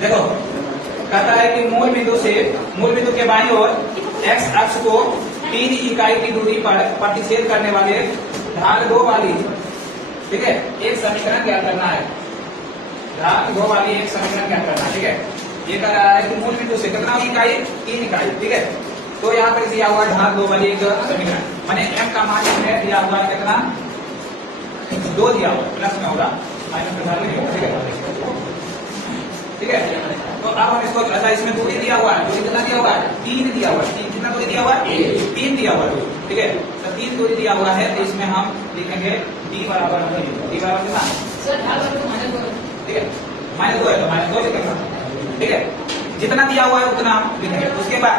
देखो कहता है कि मूल बिंदु के बाईं ओर एक्स अक्ष को 3 इकाई की दूरी पर प्रतिच्छेद करने वाले ढाल 2 वाली, ठीक है, एक समीकरण ज्ञात करना है। ढाल 2 वाली एक समीकरण ज्ञात करना है, ठीक है। ये कह रहा है कि मूल बिंदु से कितना इकाई, 3 इकाई, ठीक है। तो यहाँ पर दिया हुआ ढाल 2 वाली एक समीकरण, माने m का मान इसमें दिया हुआ कितना, 2 दिया हुआ, प्लस में होगा, माइनस में नहीं होगा, ठीक है, ठीक है। तो अब हम इसको, अच्छा इसमें दूरी दिया हुआ है, दूरी कितना दिया हुआ है, 3 दिया हुआ है, कितना दूरी दिया हुआ है, 3 दिया हुआ है, ठीक है। तो 3 दूरी दिया हुआ है, तो इसमें हम लिखेंगे d बराबर कितना, ठीक है, -2 है तो -2 लिखेंगे, ठीक है। जितना दिया हुआ है उतना हम लिखेंगे। उसके बाद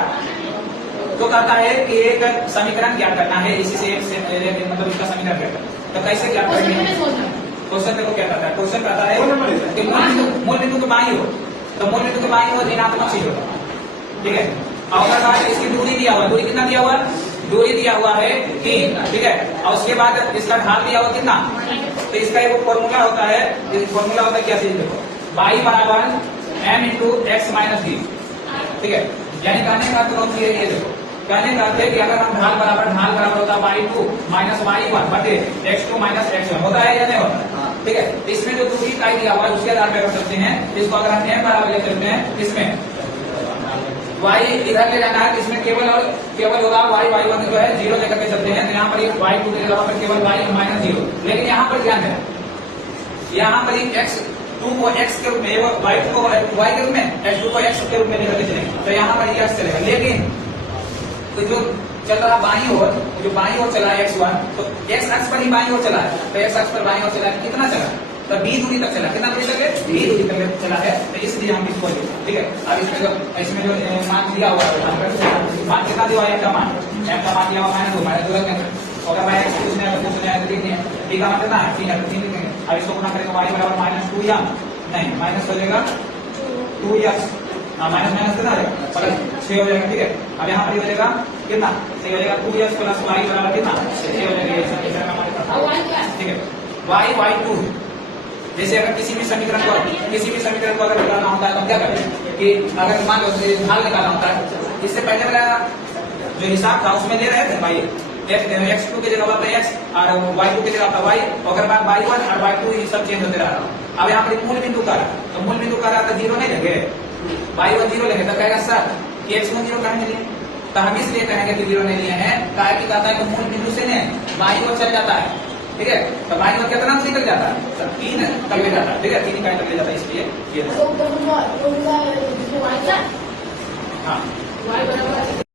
तो कहता है कि एक समीकरण ज्ञात करना है, इसी से मतलब इसका समीकरण ज्ञात करना, तो कैसे ज्ञात करेंगे। क्वेश्चन देखो क्या कहता है, क्वेश्चन कहता है कि मूल बिंदु के बाईं ओर, तो मूल बिंदु के बाईं ओर ऋणात्मक चीज होगा, ठीक है। और उसके बाद इसकी दूरी दिया हुआ, दूरी कितना दिया हुआ है, दूरी दिया हुआ है 3, ठीक है। और उसके बाद इसका ढाल दिया हुआ कितना, तो इसका एक फॉर्मूला होता है, फॉर्मूला होता है क्या चीज, देखो y बराबर m into x minus D, ठीक है। यानी कहने का मतलब ये देखो, कहने का अर्थ है कि अगर हम ढाल बराबर होता है y2 माइनस y1 बटे x2 माइनस x1, होता है या नहीं होता, ठीक है। इसमें जो दूरी इकाई दिया हुआ है उसके आधार पर कर सकते हैं। इसको अगर हम m बराबर ले सकते हैं, इसमें y इधर ले जाना है, इसमें केवल होगा y1 जो है 0 लेकर के चलते हैं, तो यहाँ पर y2 के जगह पर केवल y माइनस 0। लेकिन यहाँ पर ध्यान देना, यहाँ पर x2 को x के रूप में, y2 को y के रूप में, x2 को x के रूप में लेकर के चलेंगे, तो यहाँ पर x चलेगा। लेकिन तो जो चल रहा बाईं ओर, जो बाईं ओर चला है x1, तो x अक्ष पर ही बाईं ओर चला है, तो x अक्ष पर बाईं ओर चला है, कितना चला, तो b दूरी तक चला, कितना दूरी तक है, b दूरी तक चला है, तो इसलिए हम इसको लिखते हैं, ठीक है। अब इसमें जो मान दिया हुआ है, मान कितना दिया हुआ है, m का मान दिया हुआ -2 रख देंगे, अगर मैं x पूछने आया तो लिखते हैं, b का मान कितना है, 3 है तो 3 लिखेंगे। अब इसको गुणा करेंगे, y बराबर -2 नहीं, माइनस हो जाएगा 2x, माइनस कितना हो जाएगा, प्लस 6 हो जाएगा, ठीक है। अब यहाँ पर ये हो जाएगा कितना, 6 हो जाएगा, 2x प्लस y बराबर कितना, 6 हो जाएगा, ठीक है। y2 जैसे अगर किसी भी समीकरण को अगर निकालना होता है तो हम क्या करें कि अगर मान लो ढाल निकालना होता है, इससे पहले वाला जो हिसाब था उसमें ले रहे थे भाई, x2 की जगह पर x और y2 की जगह पर y, अगर बात y1 और y2 ये सब चेंज होते रहा। अब यहाँ पर मूल बिंदु का रहा, तो मूल बिंदु का रहा तो 0 नहीं लेंगे, y1 0 लेंगे, तो कहेगा सर कि x1 0 कहेंगे नहीं, तो हम इसलिए कहेंगे कि 0 नहीं लिए हैं, कहा कि कहता है कि मूल बिंदु से बाईं ओर चल जाता है, ठीक है। तो बाईं ओर कितना दूरी तक जाता है, 3 तक ले जाता है, ठीक है, 3 इकाई तक ले जाता है, इसलिए ये हाँ